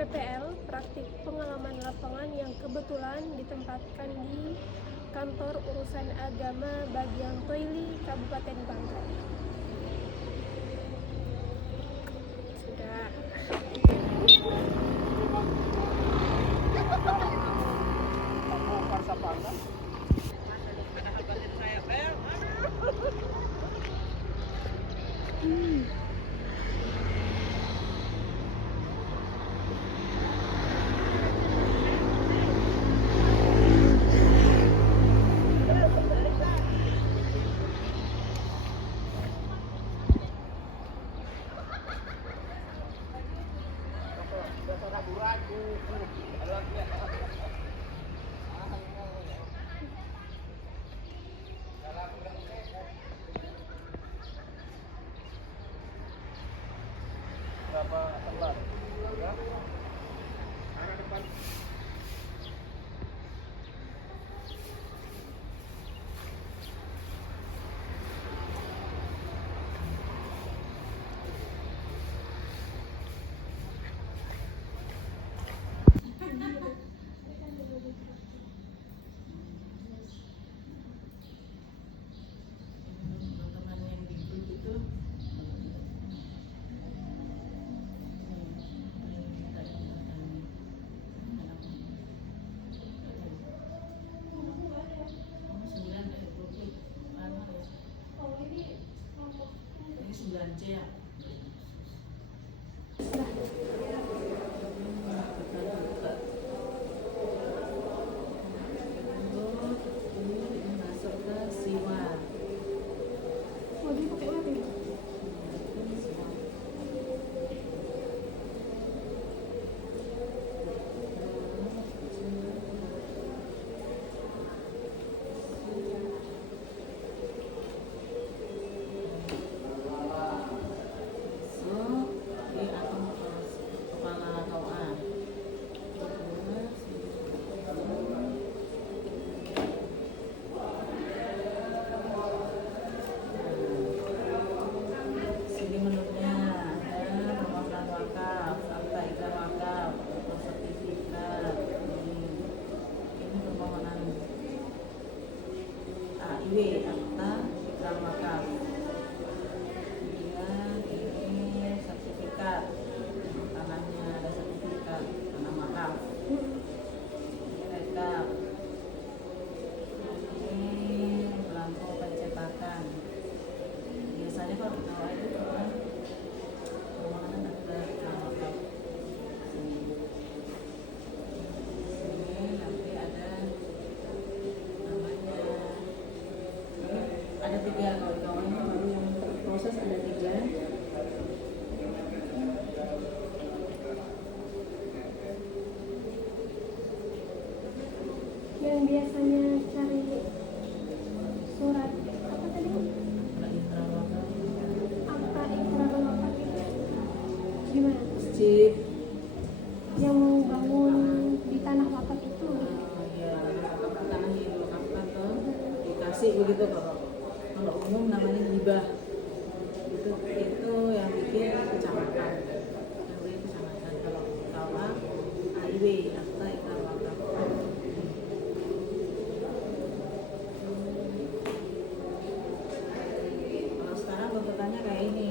PPL, praktik pengalaman lapangan yang kebetulan ditempatkan di Kantor Urusan Agama Bagian Toili, Kabupaten Bangka. Sudah. Berapa lembar? Ya. Arah depan. C ya. Ini masuk ke siwa. Oh, dia pakai apa ya? Akta ikrar wakaf. Kemudian ini sertifikat, tangannya ada sertifikat tanah wakaf. Ini rekap. Ini belangko pencetakan. Biasanya kalau di bawah itu cuma permohonan daftar ikrar wakaf. Sini nanti ada tiga, kawan-kawan baru yang proses ada tiga. Yang biasanya cari surat apa tadi? Akta ikrar wakaf itu gimana? Masjid. Yang mau bangun di tanah wakaf itu? Ya, tanah yang diwakafkan tuh dikasih begitu kalau umum namanya hibah. Itu yang bikin kecamatan. Kalau kawah AIW, akta ikrar wakaf. Kalau sekarang bentukannya kayak ini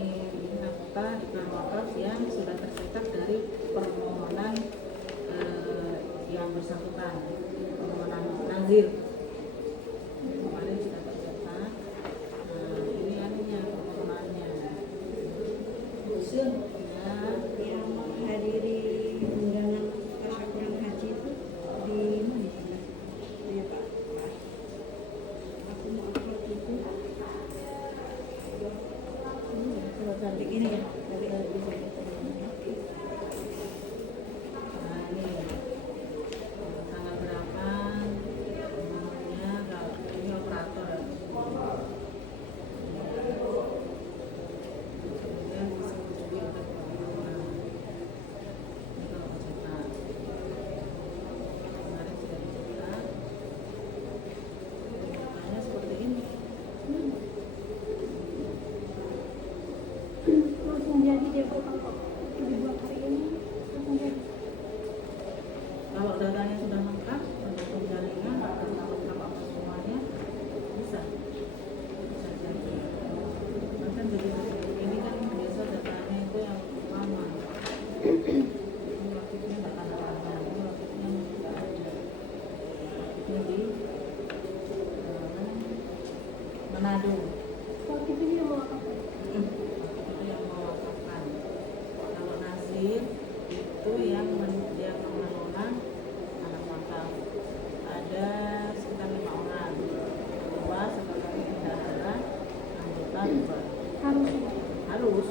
akta ikrar wakaf yang sudah tercetak dari permohonan yang bersangkutan, permohonan nazir. Kemarin sudah tercetak. Ini anunya permohonannya. Usul yang menghadiri undangan tasyakuran haji itu di mana sih Mas? Ya Pak. Aku mau upload itu. coba cari Begini ya, dari bisa Nah ini tanggal berapa nomornya, kalau ini operator. Kemudian disetujui untuk permohonan. Ini kalau pencetakan kemarin sudah dicetak. Makanya seperti ini. Langsung jadi dia kalau dibuat hari ini langsung jadi. Wakifnya nggak tanda tangan, ini wakifnya nggak ada. Wakifnya di Manado. Waktu itu dia mau apa? Itu yang mewakafkan. Kalau nasir itu yang dia mengelola anak wakaf. Ada sekitar 5 orang. 2 sebagai bendahara, anggota 2. Harus.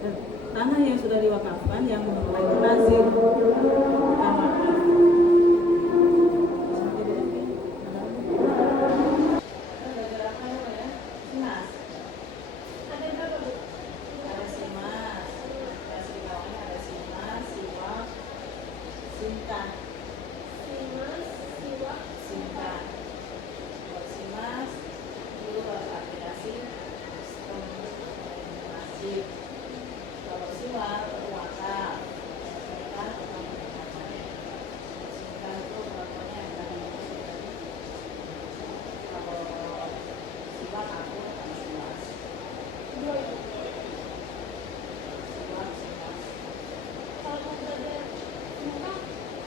Dan tanah yang sudah diwakafkan yang mengelola itu nasir, bukan wakaf. Seperti itu kan? Gara-gara apa ya? Simas. Ada berapa, Bu? Ada Simas, kasih kawannya ada Simas, Siwa, Sinta, Simas, Siwa, Sinta. Buat Simas dulu harus aplikasi sistem nasib. Kalau Siwa wakaf, Sinta wakaf. Sinta itu pokoknya yang tadi kalau Siwa aku sama Simas. dua itu. Siwa Simas. Kalau mau belajar muka,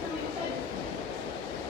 sambil saja. Simas dulu.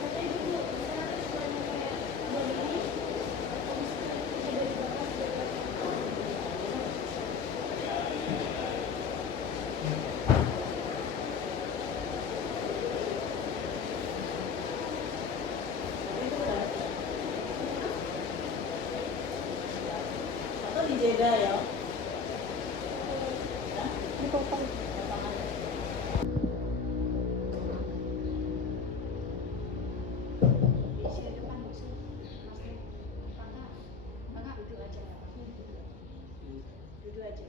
Katanya dulu, saya cuma kayak begini, habis itu kita dari batas ke batas. Atau di Jeddah ya? Dipotong. Duduk aja.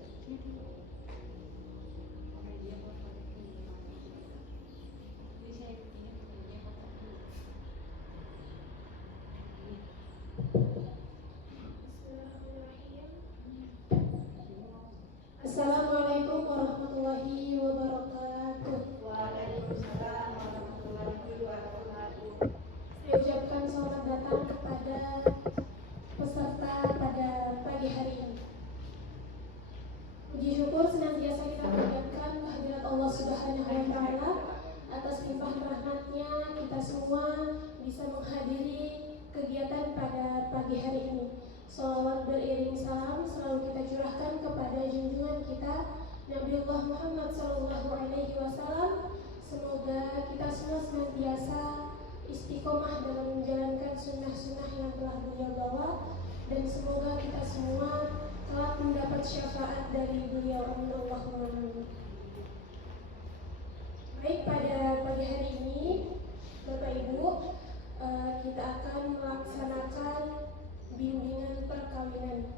Assalamualaikum warahmatullahi wabarakatuh. Waalaikumsalam warahmatullahi wabarakatuh. Saya ucapkan selamat datang kepada peserta pada pagi hari ini. Puji syukur senantiasa kita panjatkan kehadirat Allah Subhanahu wa Ta'ala atas limpah rahmatnya kita semua bisa menghadiri kegiatan pada pagi hari ini. Salawat beriring salam selalu kita curahkan kepada junjungan kita Nabiullah Muhammad SAW. Semoga kita semua senantiasa istiqomah dalam menjalankan sunnah-sunnah yang telah beliau bawa, dan semoga kita semua telah mendapat syafaat dari beliau. Allahumma amin. Baik, pada pagi hari ini Bapak Ibu, kita akan melaksanakan bimbingan perkawinan.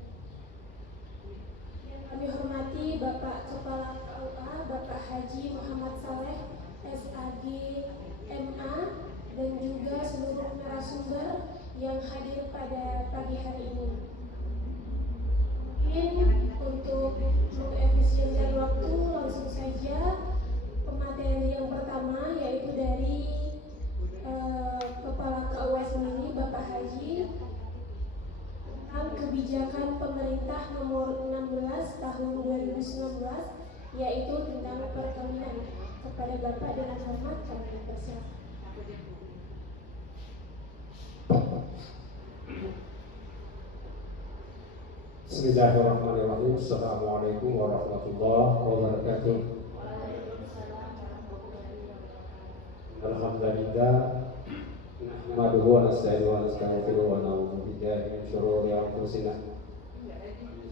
Yang kami hormati Bapak Kepala KUA, Bapak Haji Muhammad Saleh, SAG, MA, dan juga seluruh narasumber yang hadir pada pagi hari ini. Mungkin untuk mengefisienkan waktu, langsung saja pemateri yang pertama, yaitu dari Kepala KUA sendiri, Bapak Haji, tentang kebijakan pemerintah nomor 16 tahun 2019, yaitu tentang perkawinan. Kepada Bapak dengan hormat kami persilakan. Bismillahirrahmanirrahim. Assalamualaikum warahmatullahi wabarakatuh. Alhamdulillah. Nahmaduhu wa nasta'inuhu wa nastaghfiruhu wa na'udzu billahi min shururi anfusina.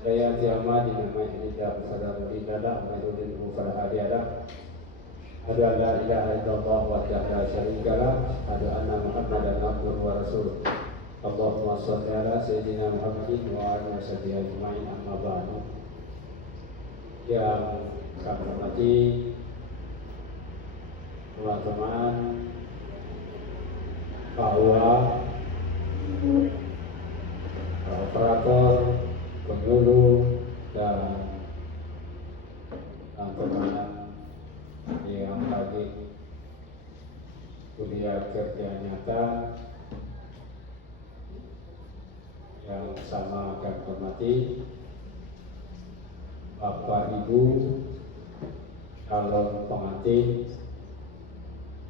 Sayyiati a'malina man yahdihillahu fala mudilla lahu wa man yudlil fala hadiya lahu. Asyhadu an la ilaha illallah wahdahu la syarika lahu wa asyhadu anna Muhammadan abduhu wa rasuluh. Allahumma shalli ala sayyidina Muhammadin wa ala alihi ajma'in, amma ba'du. Yang kami hormati teman-teman bahwa operator, penyuluh dan teman-teman yang lagi kuliah kerja nyata yang sama akan hormati Bapak Ibu calon pengantin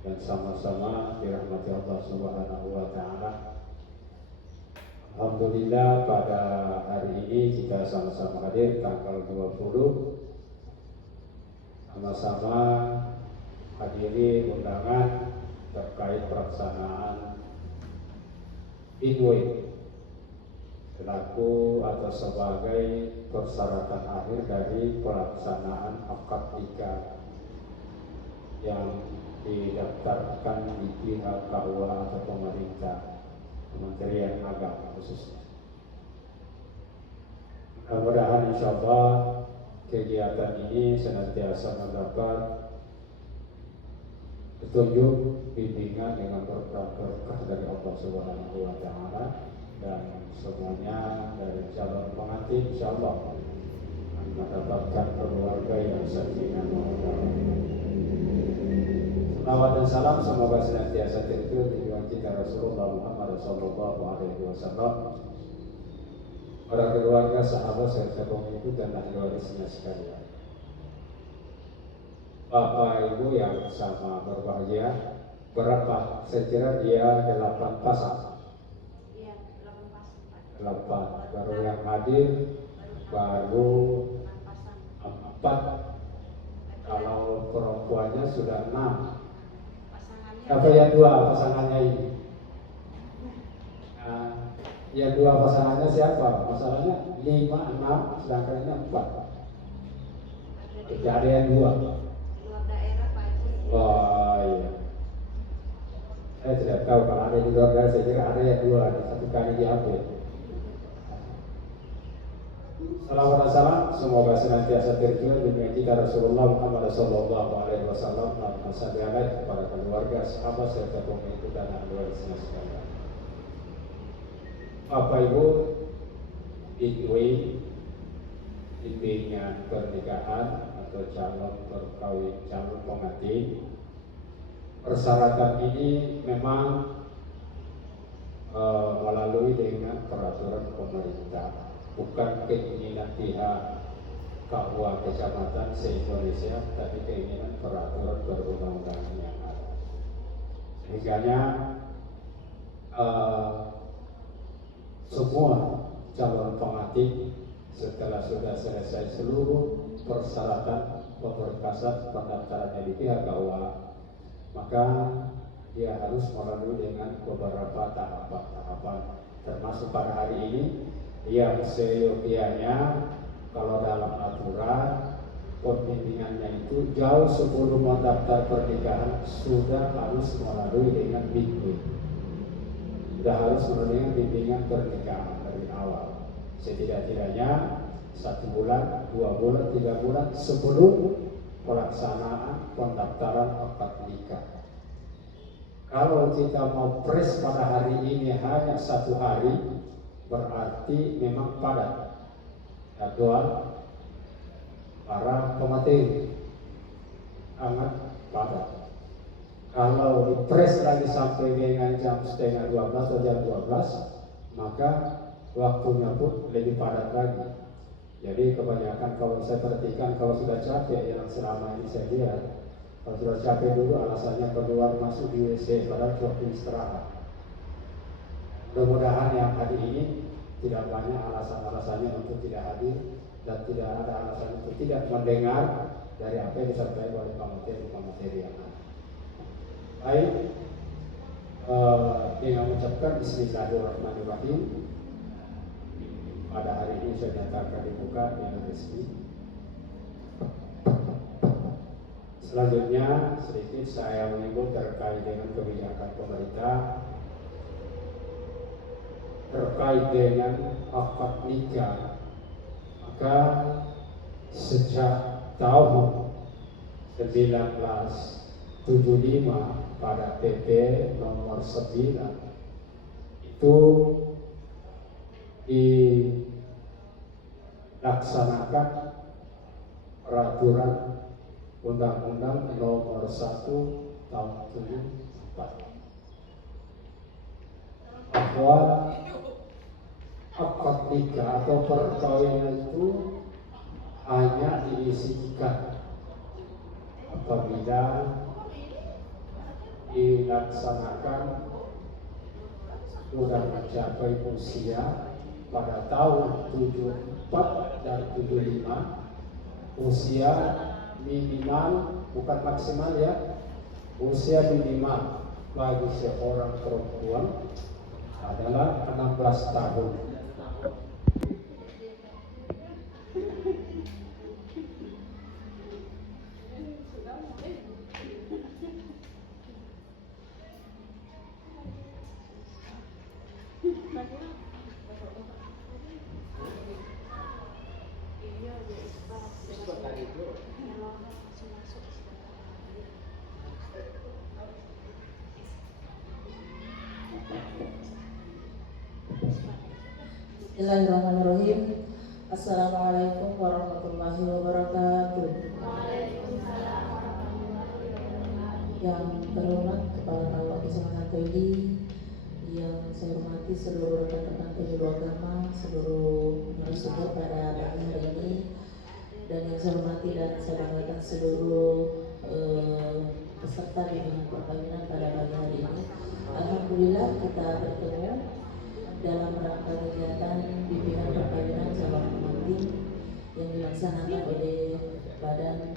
dan sama-sama dirahmati Allah Subhanahu wa taala. Alhamdulillah pada hari ini kita sama-sama hadir tanggal 20, sama-sama hadiri undangan terkait pelaksanaan Midway selaku atau sebagai persyaratan akhir dari pelaksanaan akad nikah yang didaftarkan di pihak KUA atau pemerintah, Kementerian Agama khususnya. Mudah-mudahan insya Allah kegiatan ini senantiasa mendapat petunjuk bimbingan dengan berkah dari Allah Subhanahu wa taala, dan semuanya dari calon pengantin insya Allah mendapatkan keluarga yang sakinah mawaddah. Salawat dan salam semoga senantiasa tercurah di junjungan kita Rasulullah Muhammad sallallahu alaihi wasallam, para keluarga, sahabat serta pengikut dan ahli warisnya sekalian. Bapak Ibu yang sama berbahagia, berapa? Saya kira dia 8 pasang. 8, baru yang hadir baru 4. Kalau perempuannya sudah 6. Siapa yang 2 pasangannya ini? Nah, yang 2 pasangannya siapa? Masalahnya 5, 6, sedangkan ini 4. Jadi ada yang 2. Oh iya. Saya tidak tahu kalau ada di luar daerah, saya kira ada yang 2, satu kali diambil. Salawat dan salam semoga senantiasa tercurah di dunia kita Rasulullah Muhammad sallallahu alaihi wasallam, kepada keluarga, sahabat serta pengikut dan ahli warisnya sekalian. Bapak Ibu, bimbingan pernikahan atau calon perkawin, calon pengantin, persyaratan ini memang melalui dengan peraturan pemerintah, bukan keinginan pihak KUA kecamatan se-Indonesia, tapi keinginan peraturan perundang-undangan yang ada. Sehingga semua calon pengantin setelah sudah selesai seluruh persyaratan pemberkasan pendaftarannya di pihak KUA, maka dia harus melalui dengan beberapa tahapan, termasuk pada hari ini yang seyogianya kalau dalam aturan pembimbingannya itu jauh sebelum mendaftar pernikahan sudah harus melalui dengan bimbing, sudah harus melalui dengan bimbingan pernikahan dari awal, setidak-tidaknya 1 bulan, 2 bulan, 3 bulan sebelum pelaksanaan pendaftaran akad nikah. Kalau kita mau pres pada hari ini hanya 1 hari, berarti memang padat jadwal para pemateri, sangat padat. Kalau dipres lagi sampai dengan jam setengah 12 atau jam 12, maka waktunya pun lebih padat lagi. Jadi kebanyakan kalau saya perhatikan, kalau sudah capek yang selama ini saya lihat, kalau sudah capek dulu alasannya keluar masuk di WC padahal waktu istirahat. Mudah-mudahan yang hari ini tidak banyak alasan-alasannya untuk tidak hadir dan tidak ada alasan untuk tidak mendengar dari apa yang disampaikan oleh pemateri yang ada. Baik, dengan mengucapkan Bismillahirrahmanirrahim, pada hari ini saya nyatakan dibuka dengan resmi. Selanjutnya sedikit saya menyebut terkait dengan kebijakan pemerintah terkait dengan akad nikah. Maka sejak tahun 1975 pada PP nomor 9 itu dilaksanakan peraturan Undang-Undang nomor 1 tahun 74 bahwa akad nikah atau perkawinan itu hanya diizinkan apabila dilaksanakan sudah mencapai usia pada tahun 74 dan 75, usia minimal bukan maksimal ya, usia minimal bagi seorang perempuan adalah 16 tahun. Bismillahirrahmanirrahim. Assalamualaikum warahmatullahi wabarakatuh. Yang terhormat Kepala Kawah Kecamatan Toidi, yang saya hormati seluruh rekan-rekan penyuluh agama, seluruh narasumber pada pagi hari ini, dan yang saya hormati dan saya banggakan seluruh peserta bimbingan perkawinan pada pagi hari ini. Alhamdulillah kita bertemu dalam rangka kegiatan bimbingan perkawinan calon pengantin yang dilaksanakan oleh Badan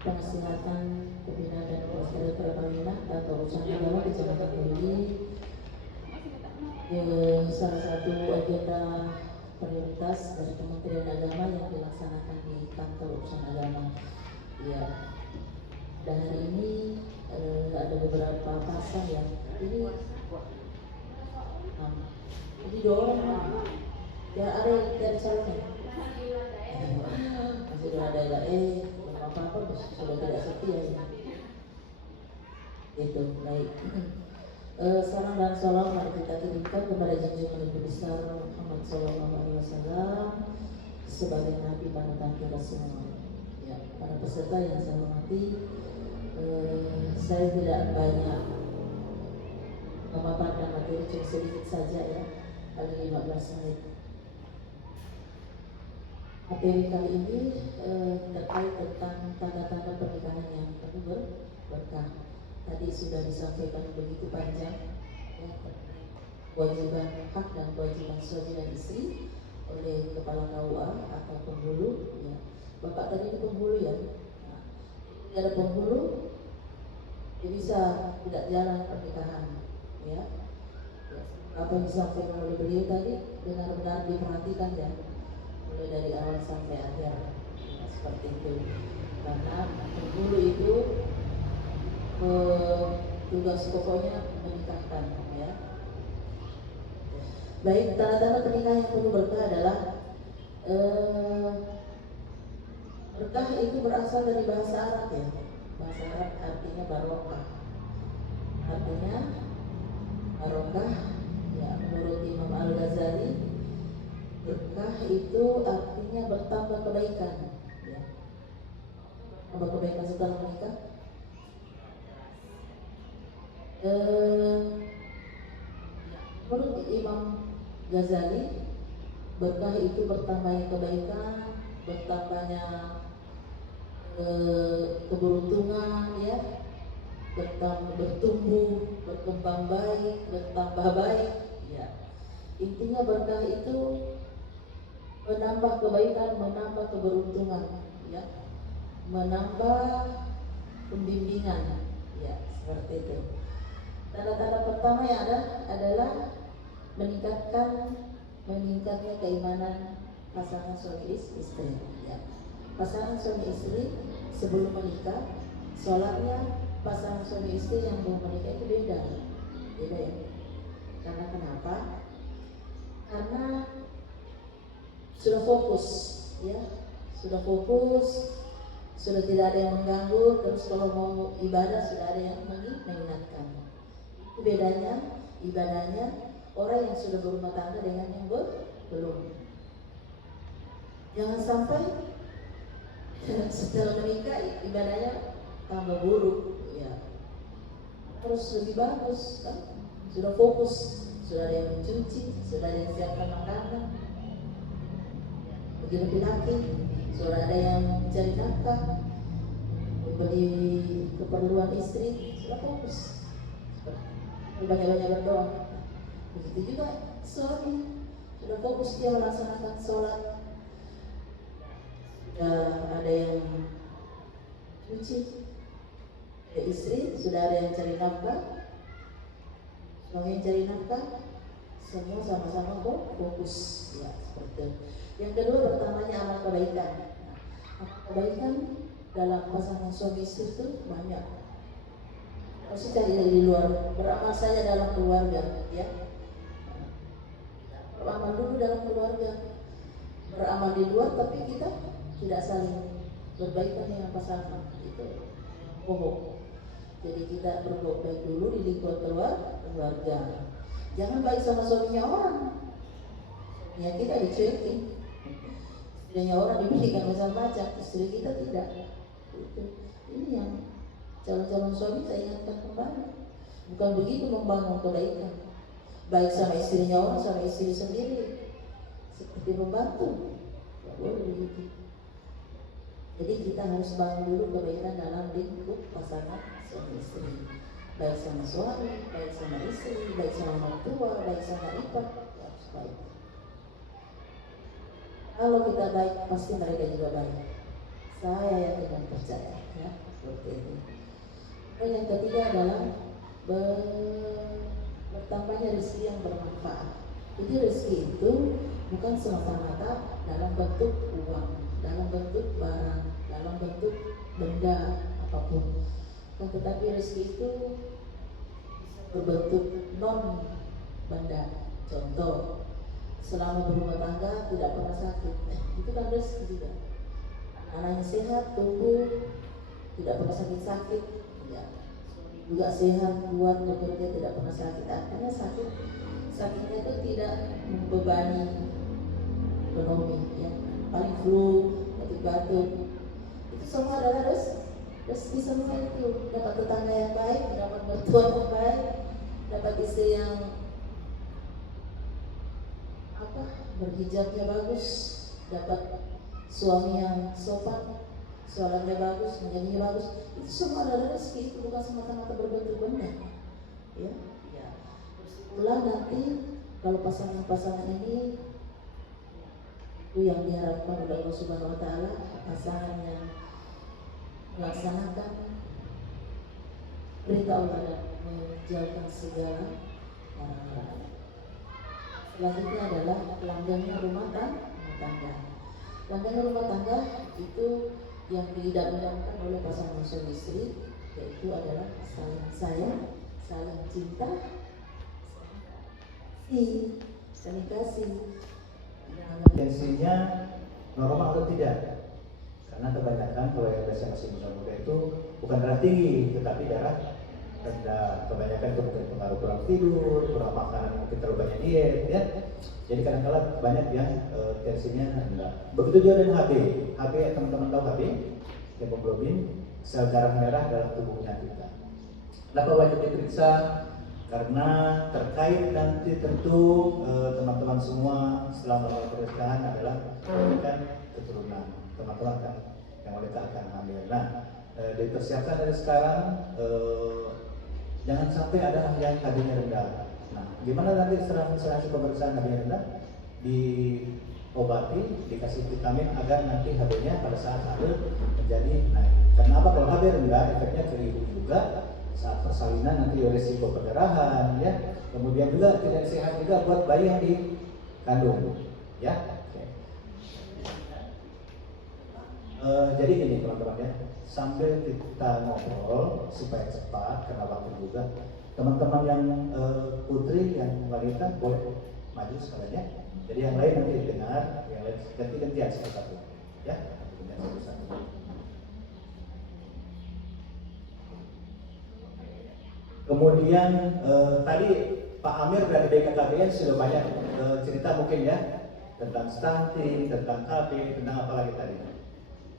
Penghasilan Pembinaan dan Pelestarian Perkawinan atau Urusan Agama Kecamatan Toidi. Salah satu agenda prioritas dari Kementerian Agama yang dilaksanakan di kantor urusan agama. Ya, dan hari ini ada beberapa pasang yang ini. Jadi dorong ya ada dari sana masih ada belum apa-apa sudah tidak sepi ya itu baik. Salam dan salam mari kita kirimkan kepada junjungan Ibu besar Muhammad SAW sebagai Nabi panutan kita semua. Ya, para peserta yang saya hormati, saya tidak banyak memaparkan materi, cuma sedikit saja ya, paling 15 menit. Materi kali ini terkait tentang tanda-tanda pernikahan yang penuh berkah. Tadi sudah disampaikan begitu panjang ya, kewajiban hak dan kewajiban suami dan istri oleh Kepala KUA atau penghulu ya. Bapak tadi itu penghulu ya. Nah, tidak ada penghulu dia bisa tidak jalan pernikahan ya. Apa yang disampaikan oleh beliau tadi benar-benar diperhatikan ya, mulai dari awal sampai akhir ya, seperti itu. Karena penghulu itu tugas pokoknya menikahkan ya. Baik, tanda-tanda pernikahan yang penuh berkah adalah berkah itu berasal dari bahasa Arab ya. Bahasa Arab artinya barokah. Artinya barokah ya, menurut Imam Al-Ghazali berkah itu artinya bertambah kebaikan ya. Tambah kebaikan setelah menikah. Menurut Imam Ghazali berkah itu bertambahnya kebaikan, bertambahnya keberuntungan ya, bertumbuh, berkembang baik, bertambah baik ya. Intinya berkah itu menambah kebaikan, menambah keberuntungan, ya, menambah pembimbingan, ya, seperti itu. Tanda-tanda pertama yang ada adalah meningkatnya keimanan pasangan suami istri, ya. Pasangan suami istri sebelum menikah, sholatnya pasangan suami istri yang belum menikah itu beda ya. Karena kenapa? Karena sudah fokus, ya, sudah fokus, sudah tidak ada yang mengganggu. Terus kalau mau ibadah sudah ada yang mengingatkan. Itu bedanya ibadahnya orang yang sudah berumah tangga dengan yang belum. Jangan sampai setelah menikah ibadahnya tambah buruk, ya. Terus lebih bagus kan? Sudah fokus, sudah ada yang mencuci, sudah ada yang siapkan makanan. Bagi laki-laki, sudah ada yang mencari nafkah, memberi keperluan istri, sudah fokus. Banyak-banyak berdoa. Begitu juga suami, sudah fokus dia melaksanakan sholat. Sudah ada yang cuci, ya, istri sudah ada yang cari nafkah, suami yang cari nafkah, semua sama-sama fokus, ya, seperti itu. Yang kedua pertamanya amal kebaikan. Amal kebaikan dalam pasangan suami istri itu banyak. Harus cari dari luar, beramal saja dalam keluarga, ya. Beramal dulu dalam keluarga, beramal di luar tapi kita tidak saling berbaikan dengan pasangan, itu bohong. Jadi kita berbuat baik dulu di lingkungan keluarga. Jangan baik sama suaminya orang, ya kita dicuekin. Istrinya orang diberikan macam-macam, istri kita tidak. Itu. Ini yang calon-calon suami saya ingatkan kembali. Bukan begitu membangun kebaikan. Baik sama istrinya orang, sama istri sendiri, seperti membantu. Tidak boleh begitu. Jadi kita harus bangun dulu kebaikan dalam lingkup pasangan suami istri. Baik sama suami, baik sama istri, baik sama mertua, baik sama ipar, harus baik. Kalau kita baik, pasti mereka juga baik. Saya yakin dan percaya, ya, seperti itu. Dan yang ketiga adalah bertambahnya rezeki yang bermanfaat. Jadi rezeki itu bukan semata-mata dalam bentuk uang, dalam bentuk barang, dalam bentuk benda apapun. Tetapi rezeki itu berbentuk non benda. Contoh, selama berumah tangga tidak pernah sakit, itu kan rezeki juga. Anak yang sehat, tumbuh, tidak pernah sakit-sakit, ya. Juga sehat, kuat, bekerja, tidak pernah sakit. Artinya sakitnya itu tidak membebani ekonomi, ya. Paling flu, batuk, itu semua adalah rezeki semua itu. Dapat tetangga yang baik, dapat mertua yang baik, dapat istri yang berhijabnya bagus, dapat suami yang sopan, sholatnya bagus, menjadinya bagus. Itu semua adalah rezeki, itu bukan semata-mata berbentuk benda, ya. Itulah nanti kalau pasangan-pasangan ini itu yang diharapkan oleh Allah Subhanahu Wa Taala, pasangan yang melaksanakan perintah Allah dan menjauhkan segala larangan. Selanjutnya adalah langgengnya rumah tangga. Langgengnya rumah tangga itu yang didambakan oleh pasangan suami istri, yaitu adalah saling sayang, saling cinta, saling kasih. Tensinya normal atau tidak? Karena kebanyakan kalau yang biasa masih muda-muda itu bukan darah tinggi, tetapi darah rendah. Kebanyakan itu mungkin pengaruh kurang tidur, kurang makanan, mungkin terlalu banyak diet, ya. Jadi kadang-kadang banyak yang tensinya rendah. Begitu juga dengan HB. HB, teman-teman tahu HB? Hemoglobin, sel darah merah dalam tubuhnya kita. Kenapa wajib diperiksa? Karena terkait nanti tentu teman-teman semua setelah melakukan pernikahan adalah memberikan keturunan. Teman-teman akan yang wanita akan hamil. Nah, dipersiapkan dari sekarang, jangan sampai ada yang HB-nya rendah. Nah, gimana nanti setelah hasil pemeriksaan HB-nya rendah? Diobati, dikasih vitamin agar nanti HB-nya pada saat hamil menjadi naik. Karena apa? Kalau HB rendah, efeknya ke ibu juga saat persalinan nanti resiko perdarahan, ya. Kemudian juga tidak sehat juga buat bayi yang dikandung, ya. Oke. Jadi gini teman-teman ya, sambil kita ngobrol supaya cepat karena waktu juga. Teman-teman yang putri, yang wanita boleh maju sekalian ya. Jadi yang lain nanti dengar, yang lain ganti-gantian satu-satu, ya. Gantian satu-satu. Kemudian tadi Pak Amir dari BKKBN sudah banyak cerita mungkin ya tentang stunting, tentang KB, tentang apa lagi tadi?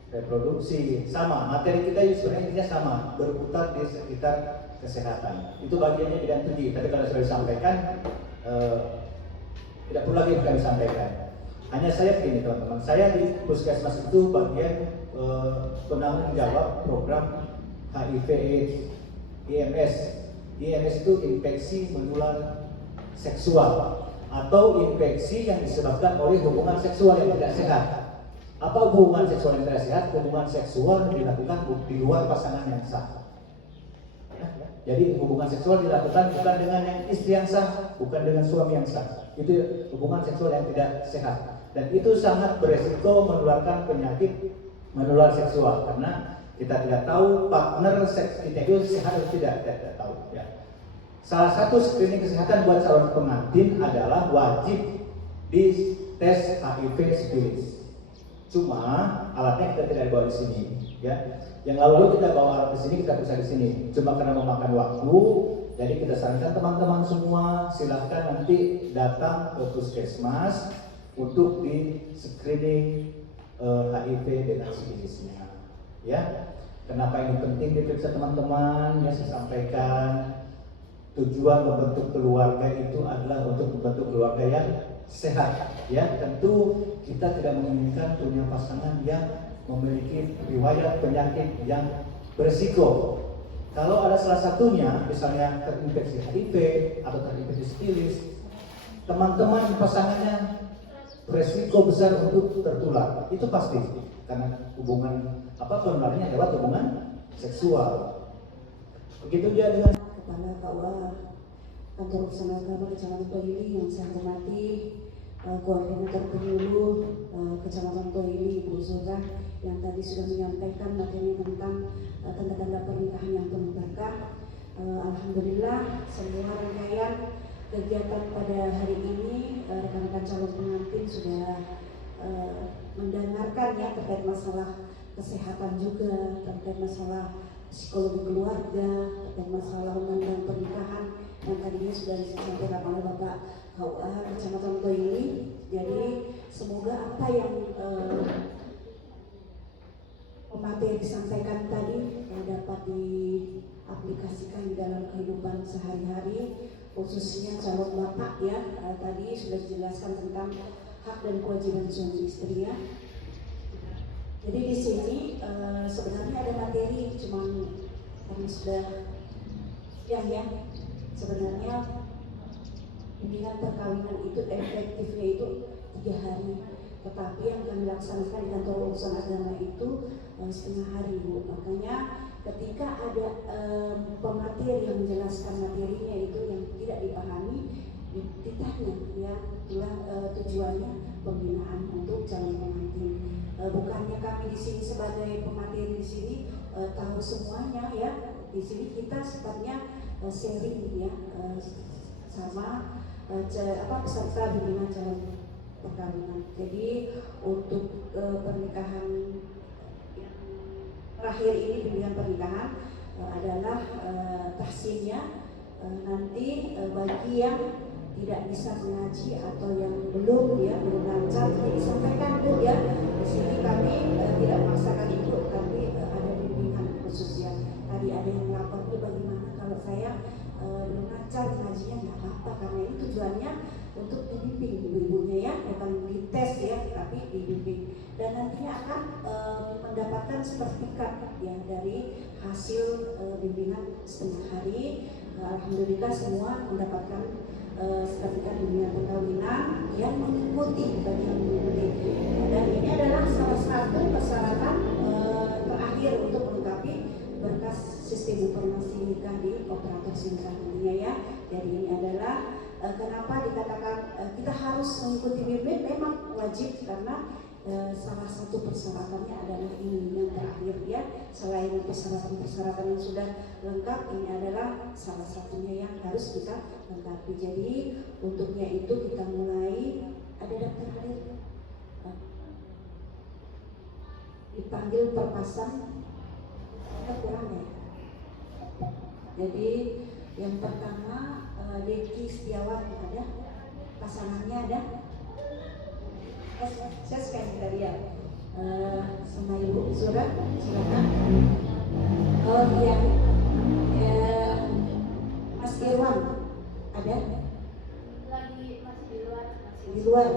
Reproduksi, sama materi kita sebenarnya intinya sama, berputar di sekitar kesehatan. Itu bagiannya bidang 7. Tadi kalau sudah disampaikan, tidak perlu lagi kami sampaikan. Hanya saya begini teman-teman, saya di Puskesmas itu bagian penanggung jawab program HIV/AIDS, IMS. IMS itu infeksi menular seksual atau infeksi yang disebabkan oleh hubungan seksual yang tidak sehat. Apa hubungan seksual yang tidak sehat? Hubungan seksual yang dilakukan di luar pasangan yang sah. Ya, jadi hubungan seksual dilakukan bukan dengan yang istri yang sah, bukan dengan suami yang sah. Itu hubungan seksual yang tidak sehat. Dan itu sangat beresiko menularkan penyakit menular seksual karena kita tidak tahu partner seks kita itu sehat atau tidak tahu. Ya. Salah satu screening kesehatan buat calon pengantin adalah wajib di tes HIV sifilis. Cuma alatnya kita tidak bawa di sini, ya. Yang lalu kita bawa alat di sini, kita bisa di sini. Cuma karena memakan waktu, jadi kita sarankan teman-teman semua silahkan nanti datang ke puskesmas untuk di screening HIV dengan sifilisnya, ya. Kenapa ini penting diperiksa teman-teman? Ya saya sampaikan tujuan membentuk keluarga itu adalah untuk membentuk keluarga yang sehat. Ya tentu kita tidak menginginkan punya pasangan yang memiliki riwayat penyakit yang berisiko. Kalau ada salah satunya, misalnya terinfeksi HIV atau terinfeksi sifilis, teman-teman pasangannya berisiko besar untuk tertular. Itu pasti karena hubungan penularannya lewat hubungan seksual. Begitu dia dengan Kepala KUA Kantor Urusan Agama Kecamatan Toili yang saya hormati, Koordinator Penyuluh Kecamatan Toili Ibu Zura yang tadi sudah menyampaikan materi tentang tanda-tanda pernikahan yang penuh berkah. Alhamdulillah semua rangkaian kegiatan pada hari ini rekan-rekan calon pengantin sudah mendengarkan ya terkait masalah kesehatan juga, terkait masalah psikologi keluarga, terkait masalah undang-undang pernikahan yang tadinya sudah disampaikan oleh Bapak KUA Kecamatan Toili. Jadi semoga apa yang materi disampaikan tadi dapat diaplikasikan di dalam kehidupan sehari-hari, khususnya calon bapak ya. Tadi sudah dijelaskan tentang hak dan kewajiban suami istri ya. Jadi di sini sebenarnya ada materi, cuman kami sudah ya sebenarnya bimbingan perkawinan itu efektifnya itu 3 hari, tetapi yang kami laksanakan di kantor urusan agama itu setengah hari Bu. Makanya ketika ada pemateri yang menjelaskan materinya itu yang tidak dipahami, ditanya ya, itulah tujuannya pembinaan untuk calon pengantin. Bukannya kami di sini sebagai pemateri di sini tahu semuanya ya. Di sini kita sifatnya sharing ya sama peserta bimbingan calon perkawinan. Jadi untuk pernikahan yang terakhir ini bimbingan pernikahan adalah tahsinnya nanti bagi yang tidak bisa mengaji atau yang belum lancar disampaikan Bu ya. Di sini kami tidak memaksakan itu, tapi ada bimbingan khusus ya. Tadi ada yang lapor itu bagaimana kalau saya belum lancar mengajinya, nggak apa-apa karena ini tujuannya untuk dibimbing ibu-ibunya ya, bukan dites ya, tapi dibimbing dan nantinya akan mendapatkan sertifikat ya dari hasil bimbingan setengah hari. Alhamdulillah semua mendapatkan yang mengikuti bagi yang mengikuti. Dan ini adalah salah satu persyaratan terakhir untuk melengkapi berkas sistem informasi nikah di operator SIM card dunia ya. Jadi ini adalah kenapa dikatakan kita harus mengikuti BIM, memang wajib karena salah satu persyaratannya adalah ini yang terakhir ya. Selain persyaratan-persyaratan yang sudah lengkap, ini adalah salah satunya yang harus kita lengkapi. Jadi untuknya itu kita mulai, ada daftar hadir, dipanggil perpasang, kurang ya. Jadi yang pertama Deki Setiawan, ada pasangannya, ada saya suka yang kita lihat sama Ibu Surat, silakan. Oh iya, Mas Irwan, ada? Lagi masih di luar. Di luar.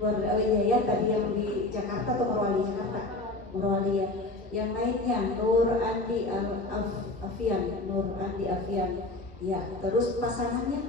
Luar, oh iya ya, tadi yang di Jakarta atau Morowali? Jakarta, Morowali ya. Yang lainnya Nur Andi Afian, ya. Terus pasangannya